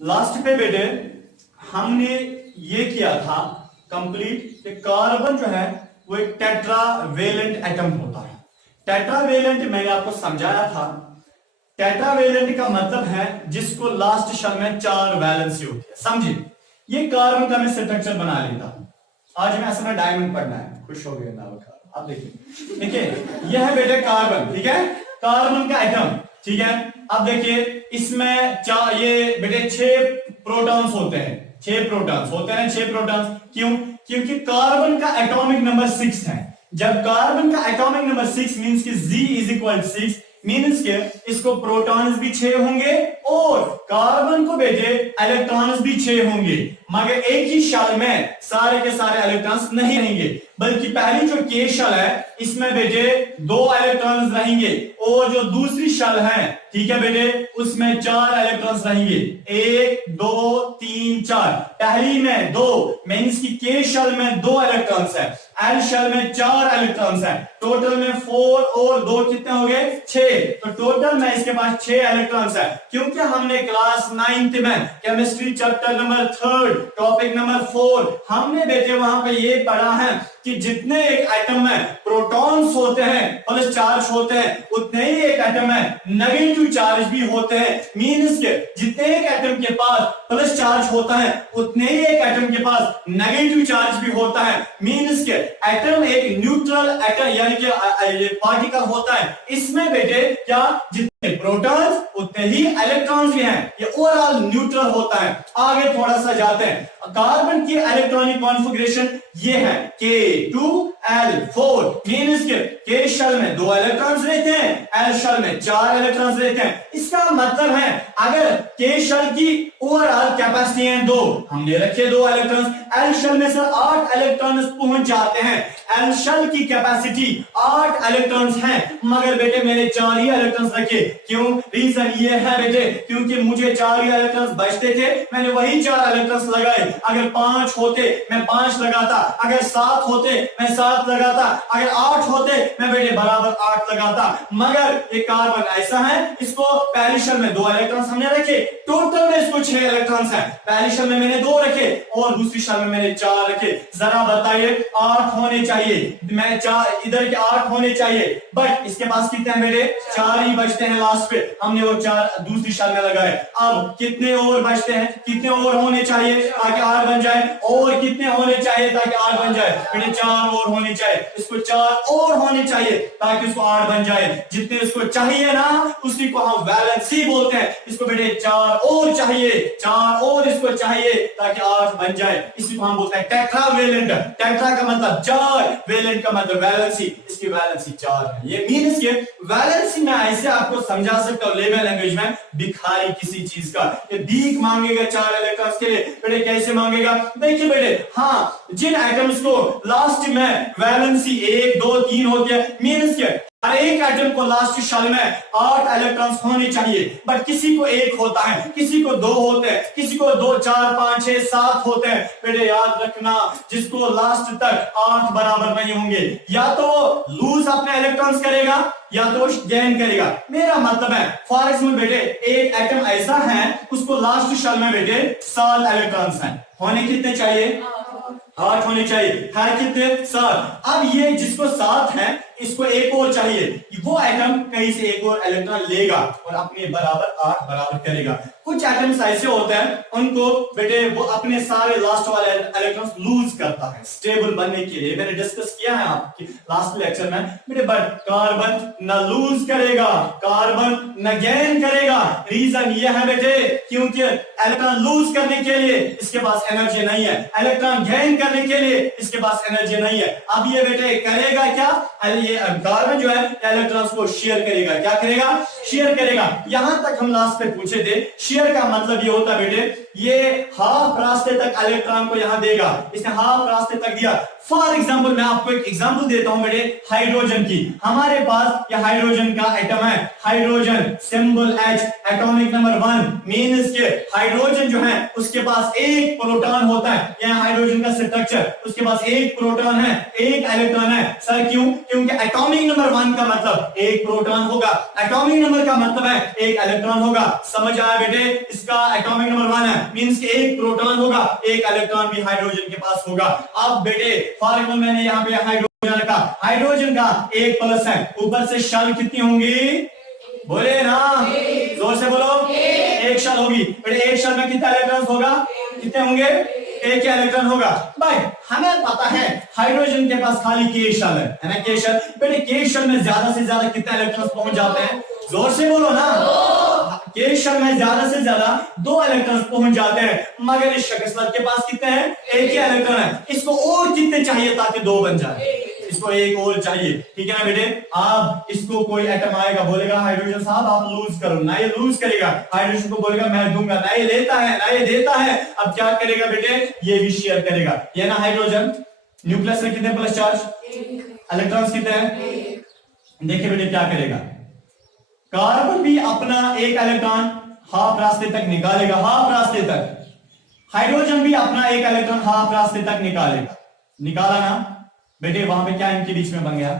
Last पे बेटे हमने ये किया था कंप्लीट कि कार्बन जो है वो एक टेट्रावेलेंट एटम होता है। टेट्रावेलेंट मैंने आपको समझाया था। टेट्रावेलेंट का मतलब है जिसको लास्ट शेल में 4 वैलेंसी होती है। समझिए, ये कार्बन का मैं स्ट्रक्चर बना लेता हूं। आज मैं असल में डायमंड पढ़ना है, खुश हो गए ना। अब देखिए, देखिए यह है बेटे कार्बन, ठीक है, कार्बन का एटम, ठीक है। अब देखिए इसमें ये बेटे 6 प्रोटॉन्स होते हैं, 6 प्रोटॉन्स होते हैं, 6 प्रोटॉन्स। क्यों? क्योंकि कार्बन का एटॉमिक नंबर 6 है। जब कार्बन का एटॉमिक नंबर 6 मींस कि Z इज इक्वल 6 मींस के इसको प्रोटॉन्स भी 6 होंगे और कार्बन को बेटे इलेक्ट्रॉन्स भी 6 होंगे। मगर एक ही शेल में सारे के सारे इलेक्ट्रॉन्स नहीं रहेंगे, बल्कि पहली जो के शेल है इसमें बेटे 2 इलेक्ट्रॉन्स रहेंगे और जो दूसरी शेल है, ठीक है बेटे, उसमें 4 इलेक्ट्रॉन्स रहेंगे। 1 2 3 4। पहली में 2 मींस की के शेल में 2 इलेक्ट्रॉन्स है, एल शेल में 4 इलेक्ट्रॉन्स है। टोटल में 4 और 2 कितने हो गए? 6। तो टोटल में इसके पास 6 इलेक्ट्रॉन्स है। क्योंकि हमने क्लास 9th में chemistry chapter number 3 topic number 4 हमने बेटे वहां पे ये पढ़ा है कि जितने एक एटम में प्रोटॉन्स होते हैं प्लस चार्ज होते हैं, उतने ही एक एटम में नेगेटिव चार्ज भी होते हैं। मींस के जितने एक एटम के पास प्लस चार्ज होता है उतने ही एक एटम के पास नेगेटिव चार्ज भी होता है। मींस के एटम एक न्यूट्रल एटम यानी कि पार्टिकल होता है। इसमें बेटे क्या, जितने प्रोटॉन्स उतने ही इलेक्ट्रॉन्स भी हैं। ये ओवरऑल न्यूट्रल होता है। आगे थोड़ा सा जाते हैं। कार्बन की इलेक्ट्रॉनिक कॉन्फ़िगरेशन ये है K2L4। मींस के शेल में 2 इलेक्ट्रॉन्स रहते हैं, एल शेल में 4 इलेक्ट्रॉन्स रहते हैं। इसका मतलब है अगर के शेल की ओवरऑल कैपेसिटी है 2, हमने रखे 2 इलेक्ट्रॉन्स, एल शेल में से 8 इलेक्ट्रॉन्स पहुंच जाते हैं। एल शेल की कैपेसिटी 8 इलेक्ट्रॉन्स हैं, मगर बेटे मैंने 4 ही इलेक्ट्रॉन्स रखे। क्यों? रीजन ये है बेटे क्योंकि मुझे 4 ही इलेक्ट्रॉन्स बचते थे, मैंने वही 4 इलेक्ट्रॉन्स लगाए। अगर 5 होते मैं 5 लगाता, अगर 7 होते मैं 7 लगाता, अगर 8 होते मैं बेटे बराबर 8 लगाता। मगर ये कार्बन ऐसा है, इसको पहली शेल में 2 इलेक्ट्रॉन्स हमने रखे, टोटल में इसको 6 इलेक्ट्रॉन्स हैं। पहली शेल में मैंने 2 रखे और दूसरी शेल में मैंने 4 रखे। जरा बताइए 8 होने चाहिए, मैं 4 इधर के 8 होने चाहिए, बट इसके पास कितने हैं बेटे? 4 ही बचते हैं। लास्ट पे हमने वो 4 दूसरी शेल में लगाए। अब कितने और बचते हैं? कितने और होने चाहिए ताकि 8 बन जाए? और कितने होने चाहिए ताकि 8 बन जाए? बेटे 4 और होने चाहिए। इसको 4 और होने चाहिए ताकि इसको 8 बन जाए। जितने इसको चाहिए ना उसी को हम वैलेंसी बोलते हैं। इसको बेटे 4 और चाहिए, 4 और इसको चाहिए ताकि 8 बन जाए। इसी को हम बोलते हैं टेट्रावेलेंट। टेट्रा का मतलब 4, वेलेंट का मतलब वैलेंसी। इसकी वैलेंसी 4 है। ये मींस के वैलेंसी में ऐसे आपको समझा सकता हूं लेवल लैंग्वेज में, भिखारी किसी चीज का ये भीख मांगेगा 4 इलेक्ट्रॉन्स के लिए। बेटे कैसे मांगेगा? देखिए बेटे, हाँ, जिन एटम्स को लास्ट में वैलेंसी 1 2 3 होती है, मींस के हर एक एटम को लास्ट शेल में 8 इलेक्ट्रॉन्स होने चाहिए, बट किसी को 1 होता है, किसी को 2 होते हैं, किसी को 2 4 5 6 7 होते हैं। बेटे याद रखना, जिसको लास्ट तक 8 बराबर नहीं होंगे, या तो वो लूज अपने इलेक्ट्रॉन्स करेगा या तो गेन करेगा। मेरा मतलब है फॉर एग्जाम्पल बेटे एक एटम ऐसा है उसको लास्ट शेल में बेटे 7 इलेक्ट्रॉन्स हैं, होने कितने चाहिए? 8 होने चाहिए। है कितने? 7। अब ये जिसको 7 है इसको 1 और चाहिए। वो एटम कहीं से 1 और इलेक्ट्रॉन लेगा और अपने बराबर 8 बराबर करेगा। कुछ एटम्स ऐसे होते हैं उनको बेटे वो अपने सारे लास्ट वाले इलेक्ट्रॉन्स लूज करता है स्टेबल बनने के लिए। मैंने डिस्कस किया है आपके लास्ट लेक्चर में बेटे, बट कार्बन न लूज करेगा, कार्बन न गेन करेगा। रीजन ये है बेटे क्योंकि इलेक्ट्रॉन लूज करने के लिए इसके पास एनर्जी नहीं है, इलेक्ट्रॉन गेन करने के लिए इसके पास एनर्जी नहीं है। अब ये बेटे करेगा क्या? ये कार्बन जो है इलेक्ट्रॉन्स को शेयर करेगा। क्या करेगा? शेयर करेगा। यहां तक हम लास्ट पे पूछे थे, शेयर का मतलब ये होता बेटे ये हाफ रास्ते तक इलेक्ट्रॉन को यहां देगा, इसने हाफ रास्ते तक दिया। फॉर एग्जाम्पल मैं आपको एक एग्जाम्पल देता हूं बेटे हाइड्रोजन की। हमारे पास यह हाइड्रोजन का एटम है, hydrogen symbol H, atomic number 1। Means के हाइड्रोजन जो है उसके पास 1 प्रोटॉन होता है। यह हाइड्रोजन का स्ट्रक्चर, उसके पास 1 प्रोटॉन है, 1 इलेक्ट्रॉन है। सर क्यों? क्योंकि एटॉमिक नंबर 1 का मतलब एक प्रोटॉन होगा, एटॉमिक नंबर का मतलब है एक इलेक्ट्रॉन होगा। समझ आया बेटे? इसका एटॉमिक नंबर 1 है, मींस कि एक प्रोटॉन होगा, एक इलेक्ट्रॉन भी हाइड्रोजन के पास होगा। अब बेटे फॉर एग्जांपल मैंने यहाँ पे हाइड्रोजन रखा, हाइड्रोजन का एक प्लस है, ऊपर से शेल कितनी होंगी? बोले ना, जोर से बोलो, एक शेल होगी। बेटे एक शेल में कितना इलेक्ट्रॉन होगा? कितने होंगे? एक ही इलेक्ट्रॉन होगा। भाई हमें पता है हाइड्रोजन के पास खाली के शेल है ना, के शेल। बेटे के शेल में ज्यादा से ज्यादा कितने इलेक्ट्रॉन पहुंच जाते हैं? जोर से बोलो ना, के शेल में ज्यादा से ज्यादा 2 इलेक्ट्रॉन पहुंच जाते हैं, मगर इस शख्स के पास कितने हैं? एक ही इलेक्ट्रॉन है। इसको और कितने चाहिए ताकि 2 बन जाए? इसको एक और चाहिए, ठीक है ना बेटे? आप इसको कोई एटम आएगा बोलेगा हाइड्रोजन साहब आप लूज करो ना, ये लूज करेगा, हाइड्रोजन को बोलेगा मैं दूंगा ना, ये लेता है ना, ये देता है। अब क्या करेगा बेटे? ये भी शेयर करेगा। ये ना हाइड्रोजन न्यूक्लियस में कितने प्लस चार्ज, इलेक्ट्रॉन्स कितने हैं? देखिए बेटे क्या करेगा, कार्बन भी अपना एक इलेक्ट्रॉन हाफ रास्ते तक निकालेगा, हाफ रास्ते तक। हाइड्रोजन भी अपना एक इलेक्ट्रॉन हाफ रास्ते तक निकालेगा। निकाला ना बेटे, वहां पे क्या इनके बीच में बन गया?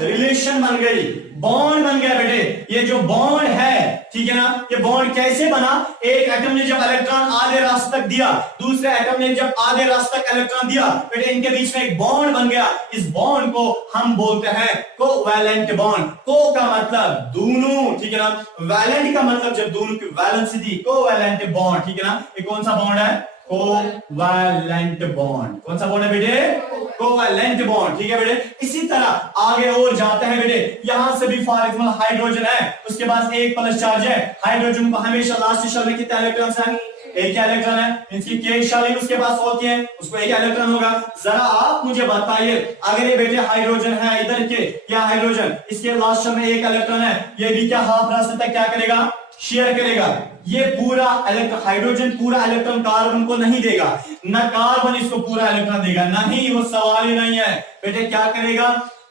रिलेशन बन गई, बॉन्ड बन गया बेटे। ये जो बॉन्ड है, ठीक है ना, ये बॉन्ड कैसे बना? एक एटम ने जब इलेक्ट्रॉन आधे रास्ते तक दिया, दूसरे एटम ने जब आधे रास्ते तक इलेक्ट्रॉन दिया, बेटे इनके बीच में एक बॉन्ड बन गया। इस बॉन्ड को हम बोलते हैं कोवैलेंट बॉन्ड। को का मतलब दोनों, ठीक है ना, वैलेंट का मतलब जब दोनों की वैलेंसी दी, कोवैलेंट बॉन्ड, ठीक है ना। ये कौन सा बॉन्ड है? Covalent bond. कौन सा बॉन्ड है बेटे? कोवैलेंट बॉन्ड, ठीक है बेटे। इसी तरह आगे और जाते हैं बेटे, यहां से भी फॉर एग्जांपल हाइड्रोजन है, उसके पास एक प्लस चार्ज है, हाइड्रोजन को हमेशा लास्ट शेल में कितने इलेक्ट्रॉन्स हैं? एक ही इलेक्ट्रॉन है, इसकी के शेल उसके पास होती है, उसको एक इलेक्ट्रॉन होगा। जरा आप मुझे बताइए, अगर ये बेटे हाइड्रोजन है इधर के, क्या हाइड्रोजन इसके लास्ट शेल में एक इलेक्ट्रॉन है, ये भी क्या हाफ रास्ते तक क्या करेगा? शेयर करेगा। ये पूरा इलेक्ट्रॉन, हाइड्रोजन पूरा इलेक्ट्रॉन कार्बन को नहीं देगा, ना कार्बन इसको पूरा इलेक्ट्रॉन देगा, नहीं, वो सवाल ही नहीं है बेटे। क्या करेगा?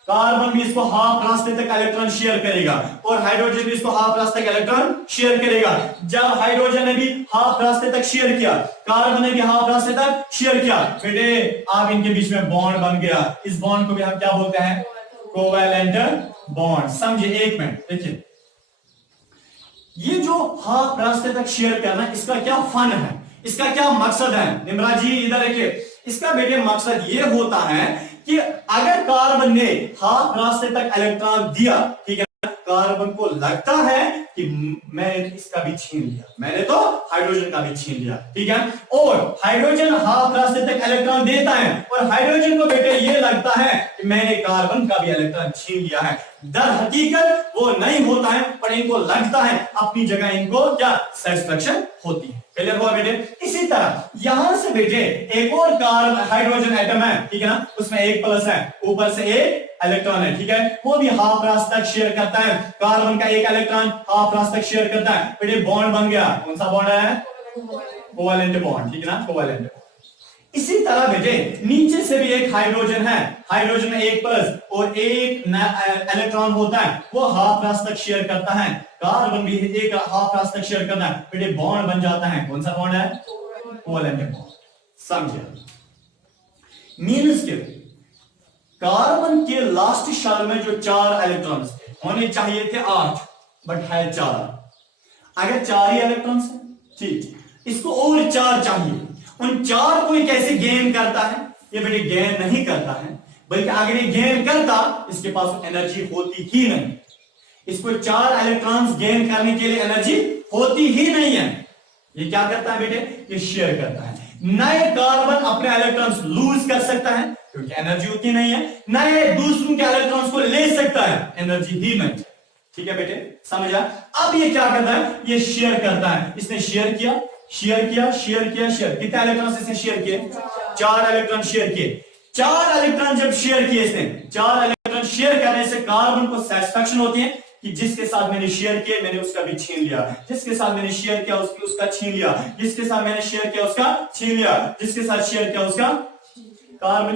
कार्बन भी इसको हाफ रास्ते तक इलेक्ट्रॉन शेयर करेगा और हाइड्रोजन भी इसको हाफ रास्ते तक इलेक्ट्रॉन शेयर करेगा। जब हाइड्रोजन ने भी हाफ रास्ते तक शेयर किया, कार्बन ने भी हाफ रास्ते तक शेयर किया, बेटे आप इनके बीच में बॉन्ड बन गया। इस बॉन्ड को भी हम क्या बोलते हैं? Covalent bond. समझे? एक मिनट देखिए, ये जो हाफ रास्ते तक शेयर करना, इसका क्या फन है, इसका क्या मकसद है? निमराज जी इधर देखिए, इसका बेटे मकसद ये होता है कि अगर कार्बन ने हाफ रास्ते तक इलेक्ट्रॉन दिया, ठीक है, कार्बन को लगता है कि मैंने इसका भी छीन लिया, मैंने तो हाइड्रोजन का भी छीन लिया, ठीक है, और हाइड्रोजन हाफ रास्ते तक इलेक्ट्रॉन देता है और हाइड्रोजन को बेटे ये लगता है कि मैंने कार्बन का भी इलेक्ट्रॉन छीन लिया है। दर हकीकत वो नहीं होता है, पर इनको लगता है, अपनी जगह इनको क्या सेटिस्फेक्शन होती है। क्लियर हुआ बेटे? इसी तरह यहां से बेटे एक और कार्बन हाइड्रोजन एटम है, ठीक है ना, उसमें एक प्लस है, ऊपर से एक इलेक्ट्रॉन है, ठीक है, वो भी हाफ रास्ते तक शेयर करता है। कार्बन का एक इलेक्ट्रॉन हाफ रास्ते तक शेयर करता है, बेटे बॉन्ड बन गया। कौन सा बॉन्ड है? कोवैलेंट बॉन्ड, ठीक है ना, कोवैलेंट। इसी तरह बेटे नीचे से भी एक हाइड्रोजन है, हाइड्रोजन में एक प्लस और एक इलेक्ट्रॉन होता है, वो हाफ रास्ते तक शेयर करता है। कार्बन भी एक हाफ रास्ते तक शेयर करता है, बेटे बॉन्ड बन जाता है। कौन सा बॉन्ड है? Covalent bond. समझे? मींस के कार्बन के लास्ट शेल में जो 4 इलेक्ट्रॉन्स होने चाहिए थे 8, बट है 4। अगर 4 ही इलेक्ट्रॉन्स है, ठीक, इसको और 4 चाहिए। उन 4 को कैसे गेन करता है? ये बेटे गेन नहीं करता है, बल्कि अगर ये गेन करता, इसके पास एनर्जी होती ही नहीं। इसको 4 इलेक्ट्रॉन्स गेन करने के लिए एनर्जी होती ही नहीं है। ये क्या करता है बेटे? ये शेयर करता है। नए कार्बन अपने इलेक्ट्रॉन्स लूज कर सकता है क्योंकि एनर्जी उतनी नहीं है, नए दूसरों के इलेक्ट्रॉन्स को ले सकता है, एनर्जी ही नहीं। ठीक है बेटे, समझा? अब ये क्या करता है? ये शेयर करता है। इसने शेयर किया, शेयर किया, शेयर किया, शेयर, कितने इलेक्ट्रॉन इसने शेयर किए? 4 इलेक्ट्रॉन शेयर किए। 4 इलेक्ट्रॉन जब शेयर किए इसने, 4 इलेक्ट्रॉन शेयर करने से कार्बन को सेटिस्फेक्शन होती है कि जिसके साथ मैंने शेयर किया मैंने उसका भी छीन लिया, जिसके साथ मैंने शेयर किया उसका छीन लिया, जिसके साथ मैंने शेयर किया उसका छीन लिया, जिसके साथ शेयर किया उसका। कार्बन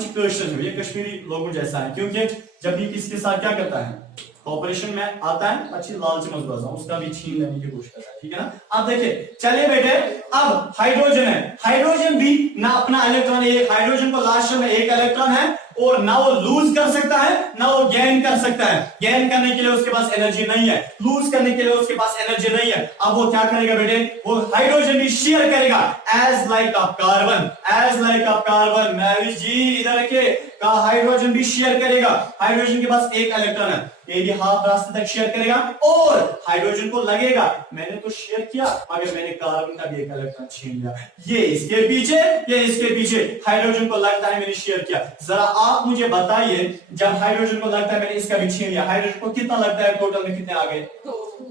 ये कश्मीरी लोगों जैसा है, क्योंकि जब भी किसके साथ क्या करता है, ऑपरेशन में आता है, अच्छी लालच मजबूत उसका भी छीन लेने की कोशिश करता है। ठीक है ना? अब देखिए, चलिए बेटे, अब हाइड्रोजन है, हाइड्रोजन भी ना अपना इलेक्ट्रॉन, एक हाइड्रोजन को लास्ट में एक इलेक्ट्रॉन है, और ना वो लूज कर सकता है ना वो गेन कर सकता है। गेन करने के लिए उसके पास एनर्जी नहीं है, लूज करने के लिए उसके पास एनर्जी नहीं है। अब वो क्या करेगा बेटे, वो हाइड्रोजन भी शेयर करेगा as like of carbon, as like of carbon. मैरिज जी इधर रखिए, का हाइड्रोजन भी शेयर करेगा। हाइड्रोजन के पास एक इलेक्ट्रॉन है, ये भी हाफ रास्ते तक शेयर करेगा और हाइड्रोजन को लगेगा मैंने तो शेयर किया मगर मैंने कार्बन का भी एक इलेक्ट्रॉन छीन लिया। ये इसके पीछे, ये इसके पीछे, हाइड्रोजन को लगता है मैंने शेयर किया। जरा आप मुझे बताइए, जब हाइड्रोजन को लगता है मैंने इसका भी छीन लिया, हाइड्रोजन को कितना लगता है टोटल में, कितने आ गए,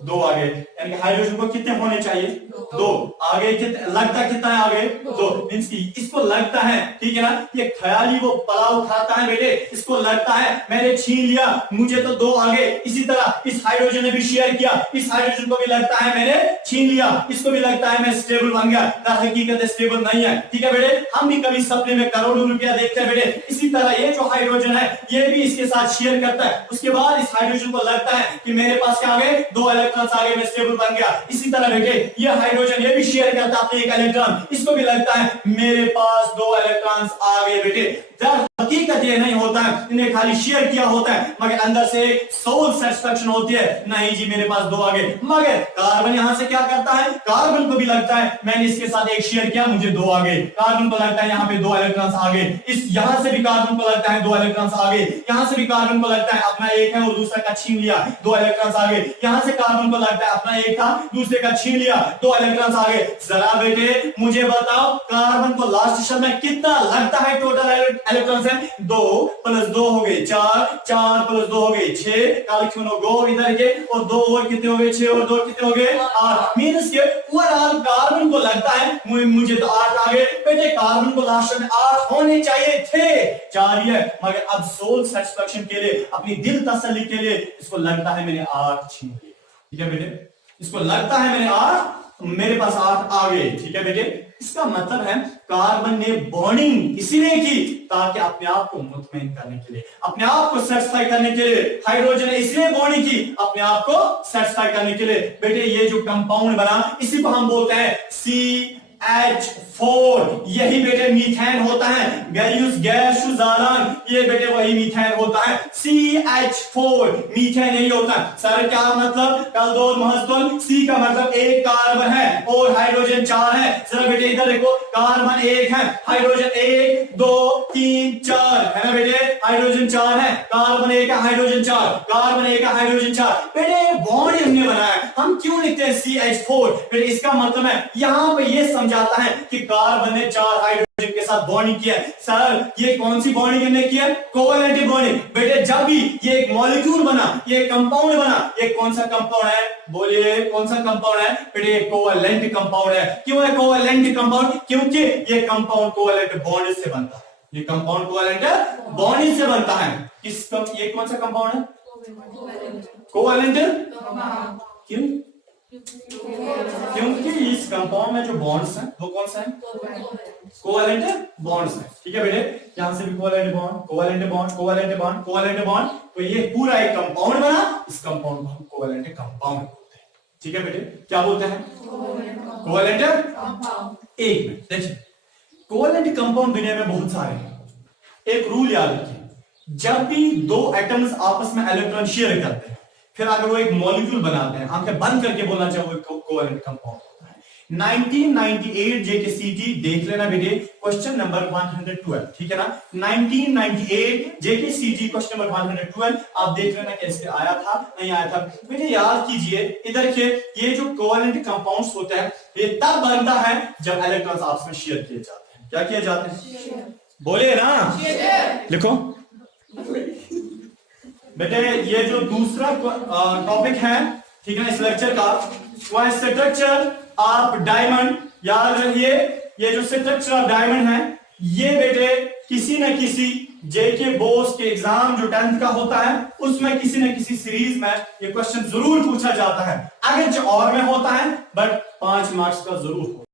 दो आ गए। यानी कि हाइड्रोजन को कितने होने चाहिए, दो आगे। कितने लगता, कितना है आगे, दो। मींस की इसको लगता है, ठीक है ना, ये ख्याली वो पलाव खाता है बेटे, इसको लगता है मैंने छीन लिया मुझे तो दो आगे। इसी तरह इस हाइड्रोजन ने भी शेयर किया, इस हाइड्रोजन को भी लगता है मैंने छीन लिया, इसको भी लगता है मैं स्टेबल बन गया। दरअसल हकीकत स्टेबल नहीं है, ठीक है बेटे। हम भी कभी सपने में करोड़ों रुपया देखते हैं बेटे। इसी तरह ये जो हाइड्रोजन है ये भी इसके साथ शेयर करता है। उसके बाद इस हाइड्रोजन को लगता है कि मेरे पास क्या आ गए, दो इलेक्ट्रॉन्स आ गए, मैं स्टेबल बन गया। इसी तरह बेटे ये हाइड्रोजन ये भी शेयर करता है अपने एक इलेक्ट्रॉन, इसको भी लगता है मेरे पास दो इलेक्ट्रॉन्स आ गए बेटे। हकीकत ये नहीं होता है, इन्हें खाली शेयर किया होता है मगर अंदर से सोल सेटिस्फैक्शन होती है, नहीं जी मेरे पास दो आ गए। मगर कार्बन यहां से क्या करता है, कार्बन को भी लगता है मैंने इसके साथ एक शेयर किया मुझे दो आ गए। कार्बन को लगता है यहां पे दो इलेक्ट्रॉन्स आ गए, इस यहां से भी कार्बन को लगता है दो इलेक्ट्रॉन्स आ गए, यहां से भी कार्बन को लगता है अपना एक है और दूसरा का छीन लिया, दो इलेक्ट्रॉन्स आ गए। यहां से कार्बन को लगता है अपना एक था दूसरे का छीन लिया, दो इलेक्ट्रॉन्स आ गए। जरा बेटे मुझे बताओ कार्बन को लास्ट शेल में कितना लगता है टोटल इलेक्ट्रॉन्स है, दो प्लस दो हो गए चार, चार प्लस दो हो गए छह, काल गो इधर के, और दो और कितने हो गए, छह और दो कितने हो गए, आठ। मींस के ओवरऑल कार्बन को लगता है मुझे तो आठ आ गए बेटे। कार्बन को लास्ट में आठ होने चाहिए थे, चार ही है, मगर अब सोल सेटिस्फैक्शन के लिए, अपनी दिल तसल्ली के लिए इसको लगता है मैंने आठ छीन लिए, ठीक है बेटे। इसको लगता है मैंने आठ, मेरे पास आठ आ गए, ठीक है बेटे। इसका मतलब है कार्बन ने बॉन्डिंग इसीलिए की ताकि अपने आप को मुतमईन करने के लिए, अपने आप को सेटिस्फाई करने के लिए। हाइड्रोजन ने इसलिए बॉन्डिंग की अपने आप को सेटिस्फाई करने के लिए। बेटे ये जो कंपाउंड बना इसी को हम बोलते हैं CH4, यही बेटे मीथेन होता है। गैलियस गैस जालान, ये बेटे वही मीथेन होता है। CH4 मीथेन यही होता है। सर क्या मतलब, कल दो महत्वपूर्ण, C का मतलब एक कार्बन है और हाइड्रोजन चार है। जरा बेटे इधर देखो, कार्बन एक है, हाइड्रोजन एक दो तीन चार है ना बेटे, हाइड्रोजन चार है, कार्बन एक है, हाइड्रोजन चार, कार्बन एक है, हाइड्रोजन चार। बेटे बॉन्ड हमने बनाया, हम क्यों लिखते हैं CH4? बेटे इसका मतलब है यहां पे ये समझाता है कि कार्बन ने चार हाइड्रोजन के साथ बॉन्डिंग किया है। सर ये कौन सी बॉन्डिंग हमने किया? Covalent bonding. बेटे जब भी ये एक मॉलिक्यूल बना, ये कंपाउंड बना, ये कौन सा कंपाउंड है, बोलिए कौन सा कंपाउंड है बेटे? कोवैलेंट कंपाउंड है। क्यों है कोवैलेंट कंपाउंड? क्योंकि ये कंपाउंड कोवैलेंट बॉन्ड से बनता है, ये कंपाउंड कोवैलेंट बॉन्ड से बनता है। ये कौन सा कंपाउंड है? कोवैलेंट। क्यों? क्योंकि इस कंपाउंड में जो बॉन्ड्स हैं वो कौन सा है? कोवैलेंट बॉन्ड्स हैं, ठीक है बेटे। यहां से भी covalent bond, covalent bond, covalent bond, covalent bond, तो ये पूरा एक कंपाउंड बना। इस कंपाउंड को हम कोवैलेंट कंपाउंड बोलते हैं, ठीक है बेटे। क्या बोलते हैं? Covalent compound. एक मिनट देखिए, कोवैलेंट कंपाउंड दुनिया में बहुत सारे हैं। एक रूल याद रखिए, जब भी दो एटम्स आपस में इलेक्ट्रॉन शेयर करते हैं, फिर अगर वो एक मॉलिक्यूल बनाते हैं, आंखें बंद करके बोलना चाहिए वो कोवैलेंट कंपाउंड होता है। 1998 जेकेसीटी देख लेना बेटे, क्वेश्चन नंबर 112, ठीक है ना। 1998 जेकेसीटी क्वेश्चन नंबर 112 आप देख लेना कैसे आया था, नहीं आया था बेटे। याद कीजिए इधर के, ये जो कोवैलेंट कंपाउंड्स होते हैं ये तब बनता है जब इलेक्ट्रॉन्स आपस में शेयर किए जाते हैं। क्या किए जाते हैं? बोले ना, लिखो बेटे। ये जो दूसरा टॉपिक है, ठीक है ना, इस लेक्चर का, वो है स्ट्रक्चर ऑफ डायमंड। याद रखिए ये जो स्ट्रक्चर ऑफ डायमंड है ये बेटे किसी न किसी जेके बोस के एग्जाम जो 10th का होता है उसमें किसी न किसी सीरीज में ये क्वेश्चन जरूर पूछा जाता है। अगर जो और में होता है बट 5 मार्क्स का जरूर होता है,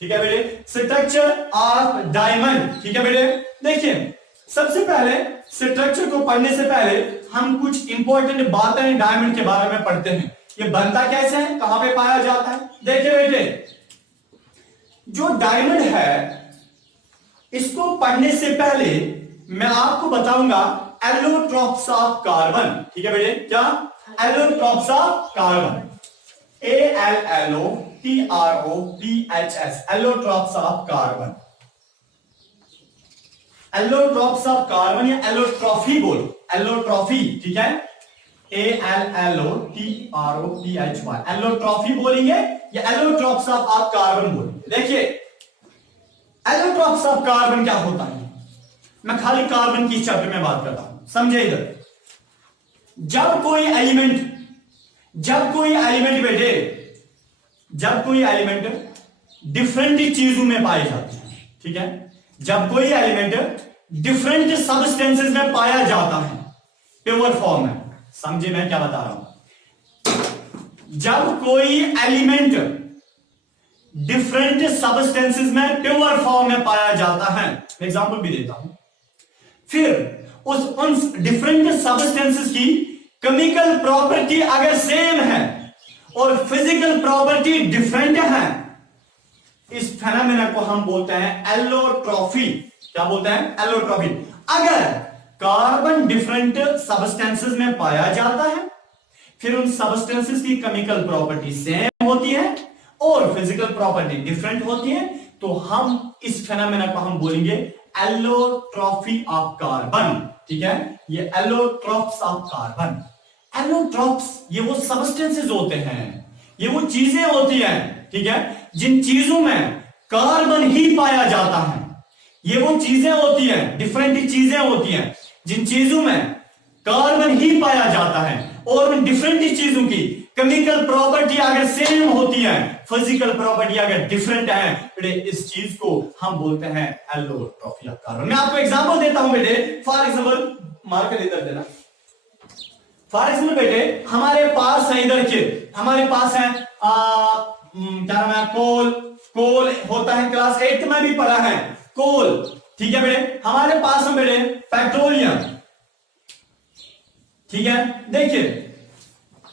ठीक है बेटे। स्ट्रक्चर ऑफ डायमंड, ठीक है बेटे। देखिए सबसे पहले स्ट्रक्चर को पढ़ने से पहले हम कुछ इंपॉर्टेंट बातें डायमंड के बारे में पढ़ते हैं। ये बनता कैसे है, कहां पे पाया जाता है? देखिए बेटे, जो डायमंड है इसको पढ़ने से पहले मैं आपको बताऊंगा एलोट्रॉप्स ऑफ कार्बन, ठीक है बेटे, क्या allotropes of carbon, ALLOTROPHS, allotropes of carbon, allotropes of carbon या एलोट्रॉफी बोलो, एलोट्रॉफी, ठीक है, ALLOTROPHY, एलोट्रॉफी बोलेंगे या एलोट्रॉप्स ऑफ कार्बन बोलेंगे। देखिए एलोट्रॉप्स ऑफ कार्बन क्या होता है, मैं खाली कार्बन की चैप्टर में बात करता हूं, समझे इधर। जब कोई एलिमेंट बेटे, जब कोई एलिमेंट डिफरेंट चीजों में पाए जाते हैं, ठीक है, जब कोई एलिमेंट डिफरेंट सब्सटेंसेस में पाया जाता है प्योर फॉर्म में, समझे मैं क्या बता रहा हूं। जब कोई एलिमेंट डिफरेंट सब्सटेंसेस में प्योर फॉर्म में पाया जाता है, मैं एग्जांपल भी देता हूं, फिर उन डिफरेंट सब्सटेंसेस की केमिकल प्रॉपर्टी अगर सेम है और फिजिकल प्रॉपर्टी डिफरेंट है, इस फेनोमेना को हम बोलते हैं एलोट्रॉफी। क्या बोलते हैं? एलोट्रॉफी। अगर कार्बन डिफरेंट सब्सटेंसेस में पाया जाता है, फिर उन सब्सटेंसेस की केमिकल प्रॉपर्टी सेम होती है और फिजिकल प्रॉपर्टी डिफरेंट होती है, तो हम इस फेनोमेना को हम बोलेंगे एलोट्रॉफी ऑफ कार्बन, ठीक है, ये एलोट्रॉप्स ऑफ कार्बन। एलोट्रॉप्स ये वो सब्सटेंसेस होते हैं, ये वो चीजें होती हैं, ठीक है, जिन चीजों में कार्बन ही पाया जाता है। ये वो चीजें होती हैं, डिफरेंट चीजें होती हैं जिन चीजों में कार्बन ही पाया जाता है, और उन डिफरेंट चीजों की केमिकल प्रॉपर्टी अगर सेम होती है, फिजिकल प्रॉपर्टी अगर डिफरेंट है, बेटे इस चीज को हम बोलते हैं एलोट्रॉफी ऑफ कार्बन। मैं आपको एग्जांपल देता हूं बेटे, फॉर एग्जांपल मार्कर इधर देना। फॉर एग्जांपल बेटे हमारे पास है इधर के, हमारे पास है क्या नाम है, कोल होता है, क्लास 8 में भी पढ़ा है कोल, ठीक है बेटे। हमारे पास है बेटे पेट्रोलियम, ठीक है। देखिए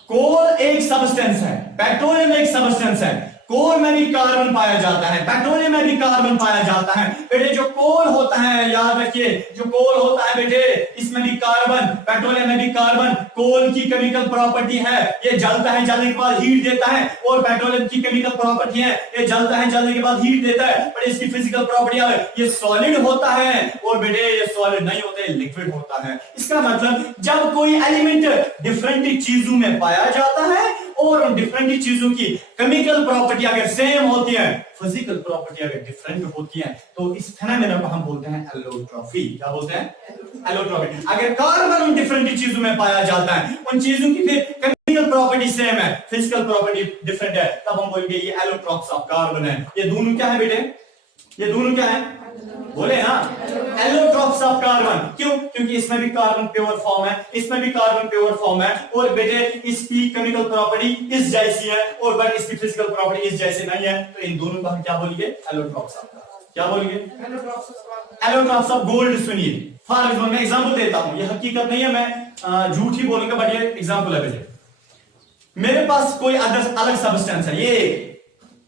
कोल एक सब्सटेंस है, पेट्रोलियम एक सब्सटेंस है, कोल में भी कार्बन पाया जाता है, पेट्रोलियम में भी कार्बन पाया जाता है। बेटे जो कोल होता है, याद रखिए, जो कोल होता है बेटे, इसमें भी कार्बन, पेट्रोलियम में भी कार्बन। कोल की केमिकल प्रॉपर्टी है, ये जलता है, जलने के बाद हीट देता है, और पेट्रोलियम की केमिकल प्रॉपर्टी है, ये जलता है, जलने के बाद हीट देता है। बट इसकी फिजिकल प्रॉपर्टी है, ये सॉलिड होता है, और बेटे ये सॉलिड नहीं होता है, लिक्विड होता है। इसका मतलब जब कोई एलिमेंट डिफरेंट चीजों में पाया जाता है और उन डिफरेंट चीजों की केमिकल प्रॉपर्टी अगर सेम होती है, फिजिकल प्रॉपर्टी अगर डिफरेंट होती है, तो इस फेनोमेना को हम बोलते हैं एलोट्रॉफी। क्या बोलते हैं? एलोट्रॉफी। अगर कार्बन उन डिफरेंट चीजों में पाया जाता है, उन चीजों की फिर केमिकल प्रॉपर्टी सेम है, फिजिकल प्रॉपर्टी डिफरेंट है, तब हम बोलेंगे ये एलोट्रॉप्स ऑफ कार्बन है। ये दोनों क्या है बेटे? ये दोनों क्या है? बोले ना, एलोट्रॉप्स ऑफ कार्बन। क्यों? क्योंकि इसमें भी कार्बन प्योर फॉर्म है, इसमें भी कार्बन प्योर फॉर्म है, और बेटे इसकी केमिकल प्रॉपर्टी इस जैसी है, और बट इसकी फिजिकल प्रॉपर्टी इस जैसी नहीं है, तो इन दोनों को हम क्या बोलेंगे? Allotropes of carbon. क्या बोलेंगे? Allotropes of gold. सुनिए फॉर एग्जांपल, मैं एग्जांपल देता हूं, ये हकीकत नहीं है, मैं झूठ ही बोलूंगा, बट ये एग्जांपल है बेटे। मेरे पास कोई अलग सब्सटेंस है, ये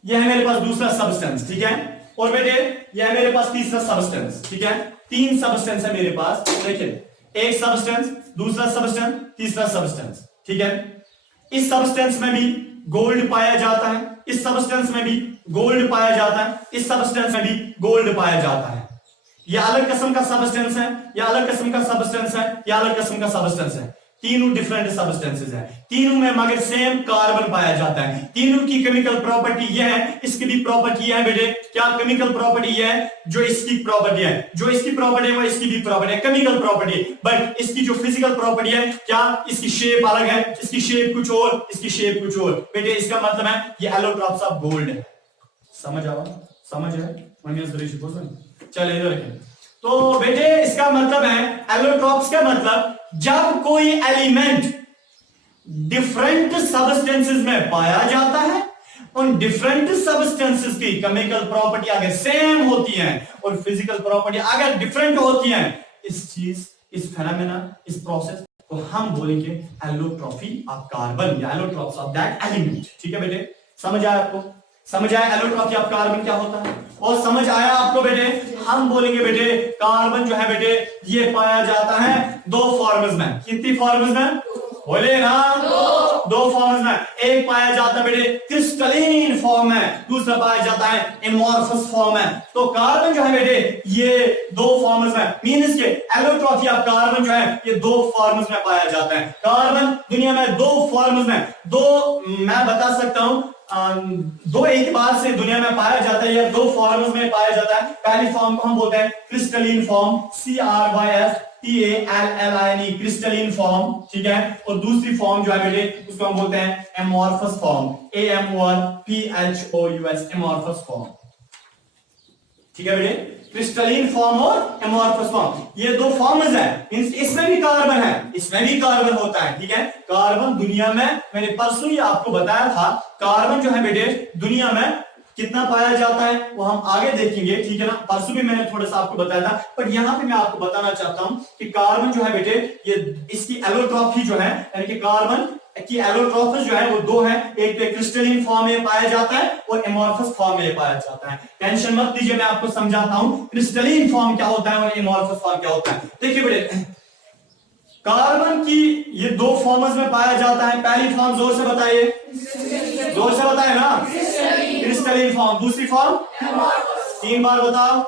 है मेरे पास दूसरा सब्सटेंस, ठीक है, और बेटे यह है मेरे पास तीसरा सब्सटेंस, ठीक है। तीन सब्सटेंस है मेरे पास, देखिए, एक सब्सटेंस, दूसरा सब्सटेंस, तीसरा सब्सटेंस, ठीक है। इस सब्सटेंस में भी गोल्ड पाया जाता है, इस सब्सटेंस में भी गोल्ड पाया जाता है, इस सब्सटेंस में भी गोल्ड पाया जाता है। यह अलग किस्म का सब्सटेंस है, यह अलग किस्म का सब्सटेंस है, यह अलग किस्म का सब्सटेंस है। तीनों डिफरेंट सब्सटेंसेस हैं, तीनों में मगर सेम कार्बन पाया जाता है। तीनों की केमिकल प्रॉपर्टी यह है, इसकी भी प्रॉपर्टी है बेटे, क्या केमिकल प्रॉपर्टी है? जो इसकी प्रॉपर्टी है, जो इसकी प्रॉपर्टी है वो इसकी भी प्रॉपर्टी है, केमिकल प्रॉपर्टी। बट इसकी जो फिजिकल प्रॉपर्टी है, क्या इसकी शेप अलग है, इसकी शेप कुछ और, इसकी शेप कुछ और। बेटे इसका मतलब है ये एलोट्रॉप्स ऑफ गोल्ड है। समझ आओ? समझ है? चलिए इधर रखें। तो बेटे इसका मतलब है, एलोट्रॉप्स का मतलब जब कोई एलिमेंट डिफरेंट सब्सटेंसेस में पाया जाता है, उन डिफरेंट सब्सटेंसेस की केमिकल प्रॉपर्टी अगर सेम होती है और फिजिकल प्रॉपर्टी अगर डिफरेंट होती है, इस फेनोमेना, इस प्रोसेस को हम बोलेंगे एलोट्रॉफी ऑफ कार्बन या एलोट्रॉप्स ऑफ दैट एलिमेंट। ठीक है बेटे, समझ आया आपको? समझ आया एलोट्रॉफी ऑफ कार्बन क्या होता है? और समझ आया आपको बेटे? हम बोलेंगे बेटे कार्बन जो है बेटे ये पाया जाता है दो फॉर्म्स में। कितनी फॉर्म्स में? बोले ना, दो फॉर्म्स में। एक पाया जाता है बेटे क्रिस्टलीन फॉर्म में, दूसरा पाया जाता है एमॉर्फस फॉर्म में। तो कार्बन जो है बेटे ये दो फॉर्म्स में, मींस के एलोट्रॉफी ऑफ कार्बन जो है ये दो फॉर्म्स में पाया जाता है। कार्बन दुनिया में दो फॉर्म्स में, दो मैं बता सकता हूं दो एतबार से दुनिया में पाया जाता है या दो फॉर्म्स में पाया जाता है। पहली फॉर्म को हम बोलते हैं crystalline form, CRYSTALLINE crystalline form, ठीक है। और दूसरी फॉर्म जो है बेटे उसको हम बोलते हैं amorphous form, AMORPHOUS amorphous form, ठीक है बेटे। क्रिस्टलीन फॉर्म और एमॉर्फस फॉर्म ये दो फॉर्म्स हैं। इसमें भी कार्बन है, इसमें भी कार्बन होता है, ठीक है। कार्बन दुनिया में मैंने परसों ही आपको बताया था, कार्बन जो है बेटे दुनिया में कितना पाया जाता है वो हम आगे देखेंगे, ठीक है ना। परसों भी मैंने थोड़ा सा आपको बताया था, पर यहां पे मैं आपको बताना चाहता हूं कि कार्बन जो है बेटे ये इसकी एलोट्रॉफी जो है यानी कि कार्बन कि एलोट्रॉफस जो है वो दो है, एक तो क्रिस्टलीन फॉर्म में पाया जाता है और एमॉर्फस फॉर्म में पाया जाता है। टेंशन मत लीजिए, मैं आपको समझाता हूं क्रिस्टलीन फॉर्म क्या होता है और एमॉर्फस फॉर्म क्या होता है। देखिए बेटे कार्बन की ये दो फॉर्म्स में पाया जाता है। पहली फॉर्म जोर से बताइए, जोर से बताए ना, क्रिस्टलीन फॉर्म। दूसरी फॉर्म 3 बार बताओ,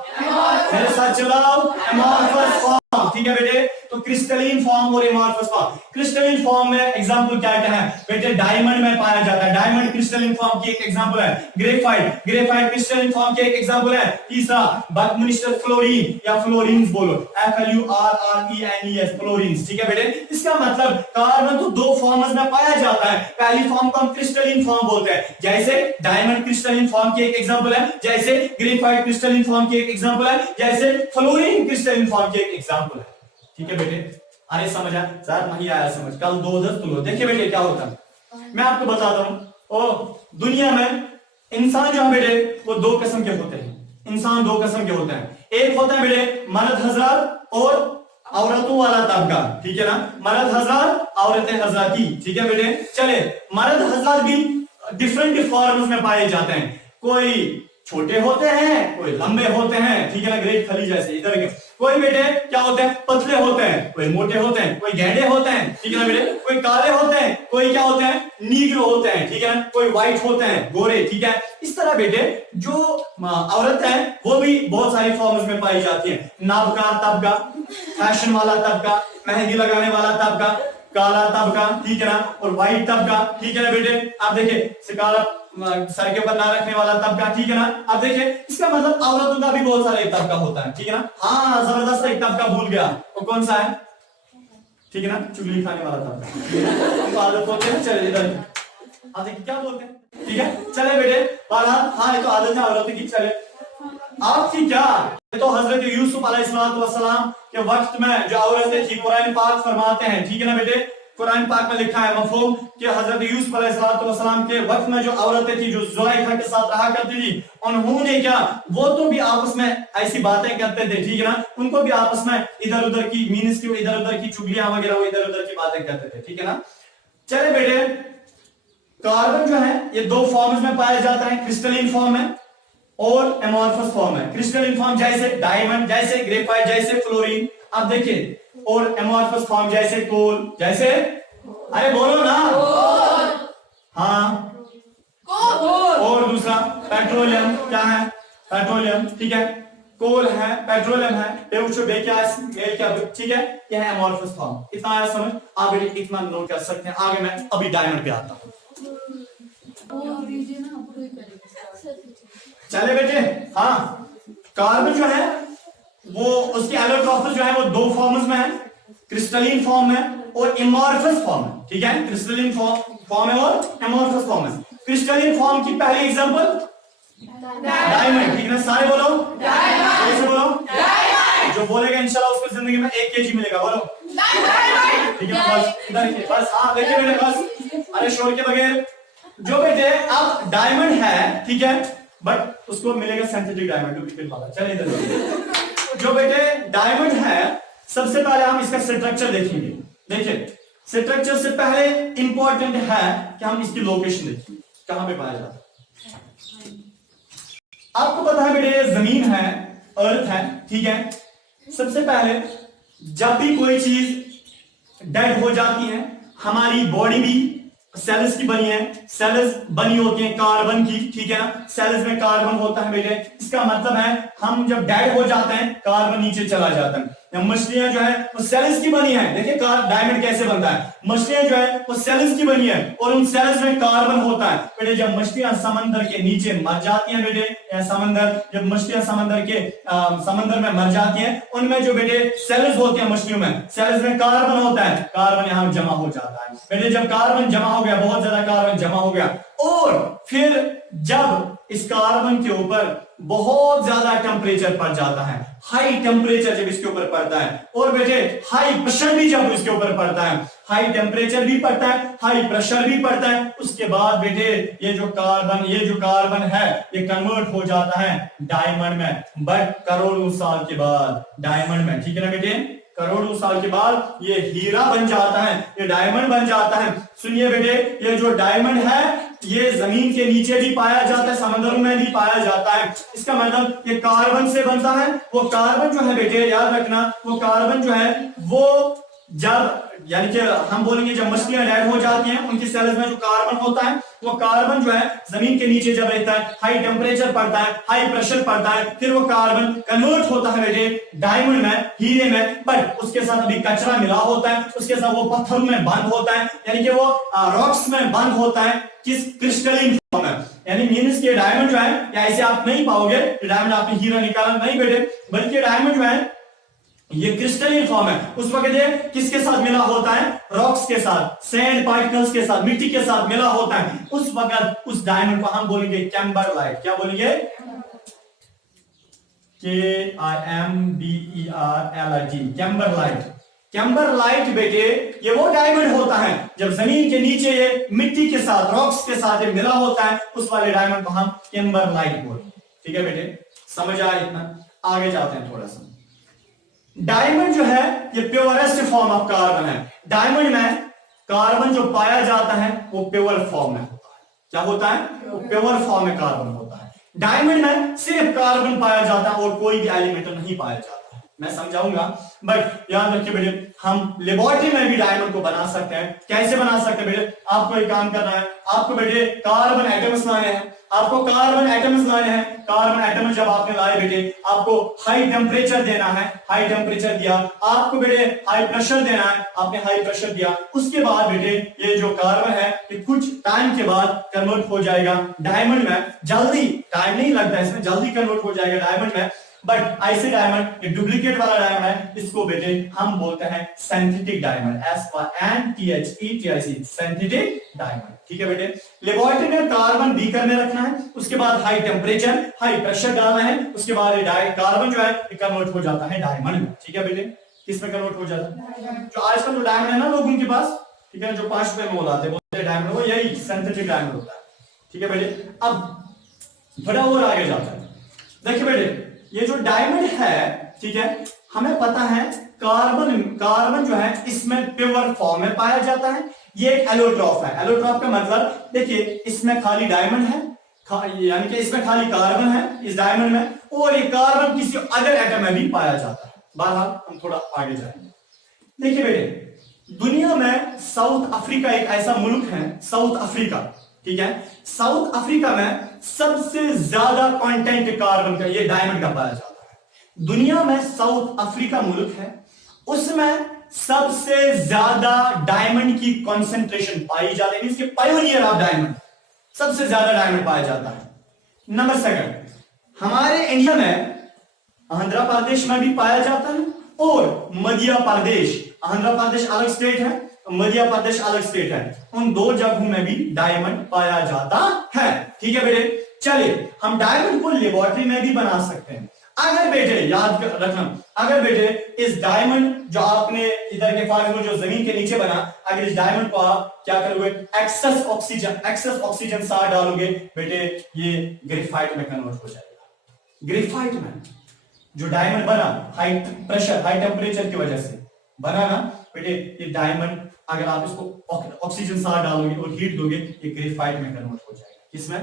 मेरे साथ चलाओ, एमॉर्फस फॉर्म, ठीक है बेटे। तो क्रिस्टलीन फॉर्म और एमॉर्फस फॉर्म। क्रिस्टलीन फॉर्म में एग्जांपल क्या क्या है बेटे? डायमंड में पाया जाता है, डायमंड क्रिस्टलीन फॉर्म की एक एग्जांपल है। ग्रेफाइट, ग्रेफाइट क्रिस्टलीन फॉर्म की एक एग्जांपल है। तीसरा बकमिस्टर फ्लोरीन या फ्लोरीन्स बोलो, FLURRENES फ्लोरीन्स, ठीक है बेटे। इसका मतलब कार्बन तो दो फॉर्म्स में पाया जाता है। पहली फॉर्म को हम क्रिस्टलीन फॉर्म बोलते हैं, जैसे डायमंड क्रिस्टलीन फॉर्म की एक एग्जांपल है, जैसे ग्रेफाइट क्रिस्टलीन फॉर्म की एक एग्जांपल है, जैसे फ्लोरीन क्रिस्टलीन फॉर्म की एक एग्जांपल है, ठीक है बेटे। अरे समझ आया सर? नहीं आया समझ? कल 2-10 तुलो। देखिए बेटे क्या होता है मैं आपको बताता हूं। ओ दुनिया में इंसान जो है बेटे वो दो किस्म के होते हैं। इंसान दो किस्म के होते हैं, एक होता है बेटे मर्द हजरात और औरतों वाला तबका, ठीक है ना। मर्द हजरात, औरतें हजराती, ठीक है बेटे। चले मर्द हजरात भी डिफरेंट फॉर्म्स में पाए जाते हैं। कोई छोटे होते हैं, कोई लंबे होते हैं, ठीक है ना, ग्रेट खली जैसे इधर के। कोई बेटे क्या होते हैं? पतले होते हैं, कोई मोटे होते हैं, कोई गहरे होते हैं, ठीक है ना बेटे। कोई काले होते हैं, कोई क्या होते हैं? नीग्रो होते हैं, ठीक है ना। कोई व्हाइट होते हैं, गोरे, ठीक है। इस तरह बेटे जो औरत है वो भी बहुत सारी फॉर्म्स में पाई जाती है। नाबका तबका, फैशन वाला तबका, मेहंदी लगाने वाला तबका, काला तबका, ठीक है ना, और व्हाइट तबका, ठीक है ना बेटे। आप देखिए काला सर के ऊपर ना रखने वाला तबका, ठीक है ना। अब देखिए इसका मतलब औरतों का भी बहुत सारा एक तबका होता है, ठीक है ना। हाँ जबरदस्त एक तबका भूल गया, वो कौन सा है? ठीक है ना, चुगली खाने वाला तबका। तो आदत होते हैं, चले इधर आप देखिए क्या बोलते हैं, ठीक है। चले बेटे बहरहाल हाँ ये तो आदत है औरतों की। चले आपकी क्या, ये तो हजरत यूसुफ अलैहिस्सलाम के वक्त में जो औरतें थी कुरान पाक फरमाते हैं, ठीक है ना बेटे। कुरान पाक में लिखा है मफहूम कि हजरत यूसुफ अलैहिस्सलाम के वक्त में जो औरतें थी जो जुलैखा के साथ रहा करती थी, उन्होंने क्या वो तो भी आपस में ऐसी बातें करते थे, ठीक है ना। उनको भी आपस में इधर उधर की मीन्स की इधर उधर की चुगलियां वगैरह वो इधर उधर की बातें करते थे, ठीक है ना। चले बेटे कार्बन जो है ये दो फॉर्म्स में पाया जाता है, क्रिस्टलीन फॉर्म है और एमॉर्फस फॉर्म है। क्रिस्टलीन फॉर्म जैसे डायमंड, जैसे ग्रेफाइट, जैसे फ्लोरीन, आप देखिए। और एमॉर्फस फॉर्म जैसे कोल, जैसे अरे बोलो ना, हाँ और दूसरा पेट्रोलियम, क्या है? पेट्रोलियम, ठीक है। कोल है, पेट्रोलियम है, ठीक है। यह है एमॉर्फस फॉर्म। इतना आया समझ? आप बेटे इतना नोट कर सकते हैं। आगे मैं अभी डायमंड पे आता हूं। चले बेटे हाँ कार्बन जो है वो उसके एलोट्रॉफस जो है वो दो फॉर्म्स में है, क्रिस्टलीन फॉर्म में और एमॉर्फस फॉर्म में, ठीक है। क्रिस्टलीन फॉर्म है और एमॉर्फस फॉर्म है। क्रिस्टलीन फॉर्म की पहली एग्जांपल डायमंड, ठीक है ना। सारे बोलो डायमंड, बोलो डायमंड। जो बोलेगा इंशाल्लाह उसको जिंदगी में 1 kg मिलेगा, बोलो डायमंड, ठीक है। बस इधर बस हाँ देखिए बेटे बस, अरे शोर के बगैर। जो बेटे अब डायमंड है, ठीक है, बट उसको मिलेगा सिंथेटिक डायमंड, डुप्लीकेट वाला। चलिए इधर जो बेटे डायमंड है सबसे पहले हम इसका स्ट्रक्चर देखेंगे। देखिए स्ट्रक्चर से पहले इंपॉर्टेंट है कि हम इसकी लोकेशन देखें, कहां पे पाया जाता है। आपको पता है बेटे जमीन है, अर्थ है, ठीक है। सबसे पहले जब भी कोई चीज डेड हो जाती है, हमारी बॉडी भी सेल्स की बनी है, सेल्स बनी होती है कार्बन की, ठीक है ना। सेल्स में कार्बन होता है बेटे, इसका मतलब है हम जब डेड हो जाते हैं कार्बन नीचे चला जाता है। मछलियां जो है वो सेल्स की बनी है, देखिए डायमंड कैसे बनता है। मछलियां जो है वो सेल्स की बनी है और उन सेल्स में कार्बन होता है बेटे। जब मछलियां समंदर के नीचे मर जाती हैं बेटे, या जब मछलियां समंदर में मर जाती हैं, उनमें जो बेटे सेल्स होती हैं मछलियों में, सेल्स में कार्बन होता है, कार्बन यहाँ जमा हो जाता है बेटे। जब कार्बन जमा हो गया, बहुत ज्यादा कार्बन जमा हो गया, और फिर जब इस कार्बन के ऊपर बहुत ज्यादा टेम्परेचर पड़ जाता है, हाई टेम्परेचर जब इसके ऊपर पड़ता है, और बेटे हाई प्रेशर भी जब इसके ऊपर पड़ता है, हाई टेम्परेचर भी पड़ता है, हाई प्रेशर भी पड़ता है, उसके बाद बेटे ये जो कार्बन है ये कन्वर्ट हो जाता है डायमंड में, बट करोड़ों साल के बाद डायमंड में, ठीक है ना बेटे। करोड़ों साल के बाद ये हीरा बन जाता है, ये डायमंड बन जाता है। सुनिए बेटे, ये जो डायमंड है ये जमीन के नीचे भी पाया जाता है, समंदरों में भी पाया जाता है। इसका मतलब ये कार्बन से बनता है। वो कार्बन जो है बेटे, याद रखना, वो कार्बन जो है वो जब, यानी कि हम बोलेंगे जब मछलियां डेड हो जाती हैं, उनकी सेल्स में जो कार्बन होता है, वो कार्बन जो है जमीन के नीचे जब रहता है, हाई टेम्परेचर पड़ता है, हाई प्रेशर पड़ता है, फिर वो कार्बन कन्वर्ट होता है बेटे डायमंड में, हीरे में, बट उसके साथ अभी कचरा मिला होता है, उसके साथ वो पत्थरों में बंद होता है, यानी कि वो रॉक्स में बंद होता है, किस क्रिस्टलिन फॉर्म में, यानी मींस के डायमंड जो है, या ऐसे आप नहीं पाओगे डायमंड आपने हीरा निकाला, नहीं बेटे, बल्कि डायमंड जो है ये क्रिस्टलिन फॉर्म है। उस वक्त ये किसके साथ मिला होता है, रॉक्स के साथ, सैंड पार्टिकल्स के साथ, मिट्टी के साथ मिला होता है। उस वक्त उस डायमंड को हम बोलेंगे कैम्बरलाइट। क्या बोलेंगे? KIMBERLIT, कैम्बरलाइट। कैम्बरलाइट बेटे ये वो डायमंड होता है जब जमीन के नीचे ये मिट्टी के साथ, रॉक्स के साथ ये मिला होता है, उस वाले डायमंड को हम कैम्बरलाइट बोलते हैं। ठीक है बेटे, समझ आया इतना? आगे जाते हैं थोड़ा सा। डायमंड जो है ये प्योरेस्ट फॉर्म ऑफ कार्बन है। डायमंड में कार्बन जो पाया जाता है वो प्योर फॉर्म में होता है। क्या होता है? वो प्योर फॉर्म में कार्बन होता है। डायमंड में सिर्फ कार्बन पाया जाता है और कोई भी एलिमेंट नहीं पाया जाता है। मैं समझाऊंगा, बट याद रखिए बेटे, हम लेबोरेटरी में भी डायमंड को बना सकते हैं। कैसे बना सकते हैं बेटे? आपको एक काम करना है, आपको बेटे कार्बन एटम्स लाने हैं, आपको कार्बन एटम्स लाने हैं। कार्बन एटम जब आपने लाए बेटे, आपको हाई टेम्परेचर देना है, हाई टेम्परेचर दिया, आपको बेटे हाई प्रेशर देना है, आपने हाई प्रेशर दिया, उसके बाद बेटे ये जो कार्बन है ये कुछ टाइम के बाद कन्वर्ट हो जाएगा डायमंड में। जल्दी टाइम नहीं लगता, इसमें जल्दी कन्वर्ट हो जाएगा डायमंड में, बट ऐसे डायमंड, ये डुप्लीकेट वाला डायमंड है, इसको बेटे हम बोलते हैं synthetic diamond, SYNTHETIC, synthetic diamond. ठीक है बेटे, लेबोरेटरी में कार्बन बीकर में रखना है, उसके बाद हाई टेम्परेचर, हाई प्रेशर डालना है, उसके बाद ये कार्बन जो है ये कन्वर्ट हो जाता है डायमंड में। ठीक है बेटे, किस में कन्वर्ट हो जाता है? जो आजकल जो डायमंड है ना लोगों के पास, ठीक है, जो 5 रुपए में बोलते हैं डायमंड, वो यही सिंथेटिक डायमंड होता है। ठीक है बेटे, अब थोड़ा और आगे जाता है। देखिए बेटे, ये जो डायमंड है, ठीक है, हमें पता है कार्बन जो है इसमें प्योर फॉर्म में पाया जाता है। ये एक एलोट्रॉफ है। एलोट्रॉफ का मतलब देखिए, इसमें खाली डायमंड है, यानी कि इसमें खाली कार्बन है इस डायमंड में, और ये कार्बन किसी अदर एटम में भी पाया जाता है। बहरहाल हम थोड़ा आगे जाएंगे। देखिए बेटे, दुनिया में साउथ अफ्रीका एक ऐसा मुल्क है, साउथ अफ्रीका, ठीक है, साउथ अफ्रीका में सबसे ज्यादा कंटेंट कार्बन का, ये डायमंड का पाया जाता है। दुनिया में साउथ अफ्रीका मुल्क है, उसमें सबसे ज्यादा डायमंड की कंसंट्रेशन पाई जाती है, इसके पायोनियर ऑफ डायमंड, सबसे ज्यादा डायमंड पाया जाता है। नंबर 2 हमारे इंडिया में आंध्र प्रदेश में भी पाया जाता है, और मध्य प्रदेश, आंध्र प्रदेश अलग स्टेट है, मध्य प्रदेश अलग स्टेट है, उन 2 जगहों में भी डायमंड पाया जाता है। ठीक है बेटे, चलिए हम डायमंड को लेबोरेटरी में भी बना सकते हैं। अगर बेटे याद रखना, अगर बेटे इस डायमंड जो आपने इधर के फार्मूले जो जमीन के नीचे बना, अगर इस डायमंड को आप क्या करोगे, एक्सेस ऑक्सीजन साथ डालोगे बेटे, ये ग्रेफाइट में कन्वर्ट हो जाएगा। ग्रेफाइट में जो डायमंड बना, हाई प्रेशर, हाई टेम्परेचर की वजह से बना ना बेटे, ये डायमंड अगर आप इसको ऑक्सीजन साथ डालोगे और हीट दोगे, ये ग्रेफाइट में कन्वर्ट हो जाएगा। किसमें?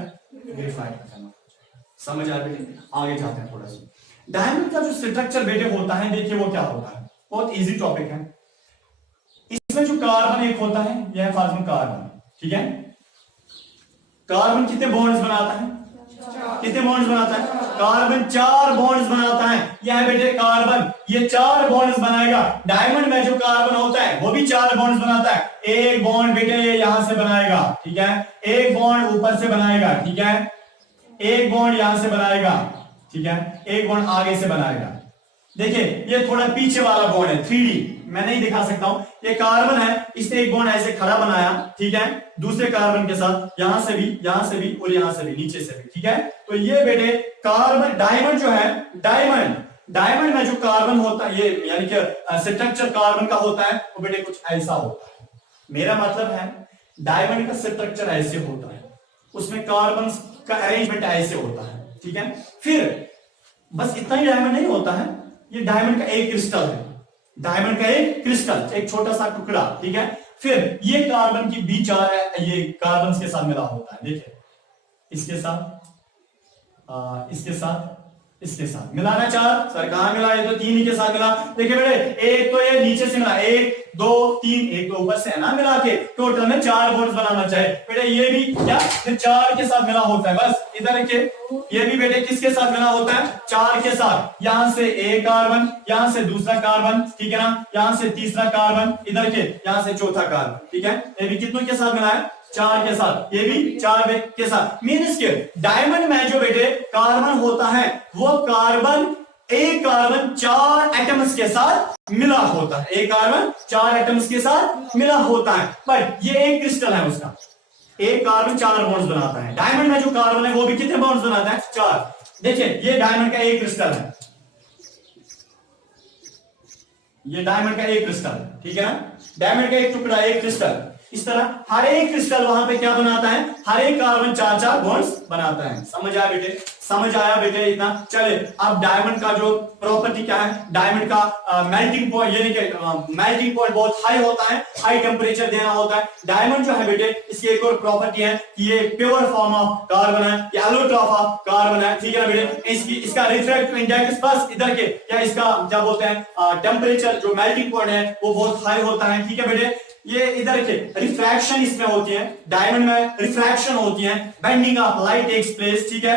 ग्रेफाइट में कन्वर्ट हो जाएगा। समझ आ रही है? आगे जाते हैं थोड़ा सा। डायमंड का जो स्ट्रक्चर बेटे होता है, देखिए वो क्या होता है, बहुत इजी टॉपिक है। इसमें जो कार्बन एक होता है, यह है फॉर्म कार्बन, ठीक है। कार्बन कितने बॉन्ड्स बनाता है? कितने बॉन्ड्स बनाता है? कार्बन 4 बॉन्ड्स बनाता है। यह है बेटे कार्बन, ये 4 बॉन्ड्स बनाएगा। डायमंड में जो कार्बन होता है वो भी 4 बॉन्ड्स बनाता है। एक बॉन्ड बेटे ये यहां से बनाएगा, ठीक है, एक बॉन्ड ऊपर से बनाएगा, ठीक है, एक बॉन्ड यहां से बनाएगा, ठीक है, एक बॉन्ड आगे से बनाएगा। देखिए ये थोड़ा पीछे वाला बॉन्ड है, 3D मैं नहीं दिखा सकता हूं। ये कार्बन है, इसने एक बॉन्ड ऐसे खड़ा बनाया, ठीक है, दूसरे कार्बन के साथ, यहां से भी, यहां से भी और यहां से भी, नीचे से भी, ठीक है। तो ये बेटे कार्बन, डायमंड जो है, डायमंड में जो कार्बन होता है, ये यानी कि स्ट्रक्चर कार्बन का होता है, वो बेटे कुछ ऐसा होता है। मेरा मतलब है डायमंड का स्ट्रक्चर ऐसे होता है, उसमें कार्बन का अरेंजमेंट ऐसे होता है, ठीक है। फिर बस इतना ही डायमंड नहीं होता है, ये डायमंड का एक क्रिस्टल है, डायमंड का एक क्रिस्टल, एक छोटा सा टुकड़ा, ठीक है। फिर ये कार्बन की बीच ये कार्बन के साथ मिला होता है, देखिए इसके साथ, इसके साथ, इसके साथ मिलाना 4, सर कहां मिला? ये तो 3 ही के साथ मिला। देखिए बेटे एक तो ये नीचे से मिला, 1 2 3, एक तो ऊपर से है ना, मिला के टोटल में 4 बॉन्ड्स बनाना चाहिए। बेटे ये भी क्या, 4 के साथ मिला होता है। बस इधर देखिए, ये भी बेटे किसके साथ मिला होता है? 4 के साथ। यहां से एक कार्बन, यहां से दूसरा कार्बन, ठीक है ना, यहां से तीसरा कार्बन, इधर के यहां से चौथा कार्बन, ठीक है। ये भी कितनों के साथ मिला है? 4 के साथ। ये भी 4 के साथ। मीन्स के डायमंड में जो बेटे कार्बन होता है, वो कार्बन, एक कार्बन 4 एटम्स के साथ मिला होता है, एक कार्बन 4 एटम्स के साथ मिला होता है। बट ये एक क्रिस्टल है, उसका एक कार्बन 4 बॉन्ड्स बनाता है। डायमंड में जो कार्बन है वो भी कितने बॉन्ड्स बनाता है? 4। देखिए ये डायमंड का एक क्रिस्टल है, ये डायमंड का एक क्रिस्टल, ठीक है ना, डायमंड का एक टुकड़ा, एक क्रिस्टल। इस तरह हर एक क्रिस्टल वहां पे क्या बनाता है? हर एक कार्बन 4 बॉन्ड्स बनाता है। समझ आया बेटे? समझ आया बेटे इतना? चले अब डायमंड का जो प्रॉपर्टी क्या है, डायमंड का मेल्टिंग पॉइंट, यानी कि मेल्टिंग पॉइंट बहुत हाई होता है, हाई टेम्परेचर देना होता है। डायमंड जो है बेटे, इसकी एक और प्रॉपर्टी है कि ये प्योर फॉर्म ऑफ कार्बन है, ये एलोट्रॉप ऑफ कार्बन है, ठीक है ना बेटे। इसका रिफ्रैक्टिव इंडेक्स बस इधर के क्या, इसका क्या बोलते हैं, टेम्परेचर जो मेल्टिंग पॉइंट है वो बहुत हाई होता है, ठीक है बेटे। ये इधर के रिफ्रैक्शन इसमें होती है, डायमंड में रिफ्रैक्शन होती है, bending of light takes place, ठीक है।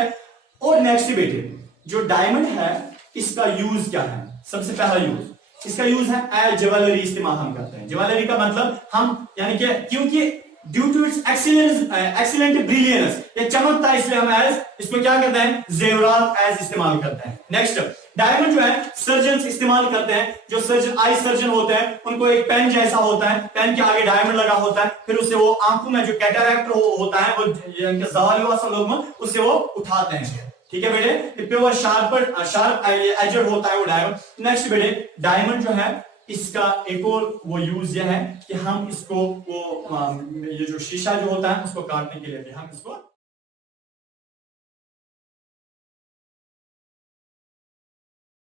और नेक्स्ट बेटे, जो डायमंड है इसका यूज क्या है? सबसे पहला यूज, इसका यूज है एज ज्वेलरी इस्तेमाल हम करते हैं। ज्वेलरी का मतलब हम, यानी कि क्योंकि due to its excellent brilliance, ये चमकता है, इसलिए हम एज इसको क्या करते हैं? जेवरात एज इस्तेमाल करते हैं। नेक्स्ट डायमंड जो है सर्जन इस्तेमाल करते हैं, जो सर्जन, आई सर्जन होते हैं, उनको एक पेन जैसा होता है, पेन के आगे डायमंड लगा होता है, फिर उससे वो आंखों में जो कैटरैक्ट होता है, वो लोग में उससे वो उठाते हैं, ठीक है बेटे। प्योर शार्प एजेड होता है वो डायमंड। नेक्स्ट बेटे, डायमंड जो है इसका एक और वो यूज यह है कि हम इसको वो ये जो शीशा जो होता है उसको काटने के लिए भी हम इसको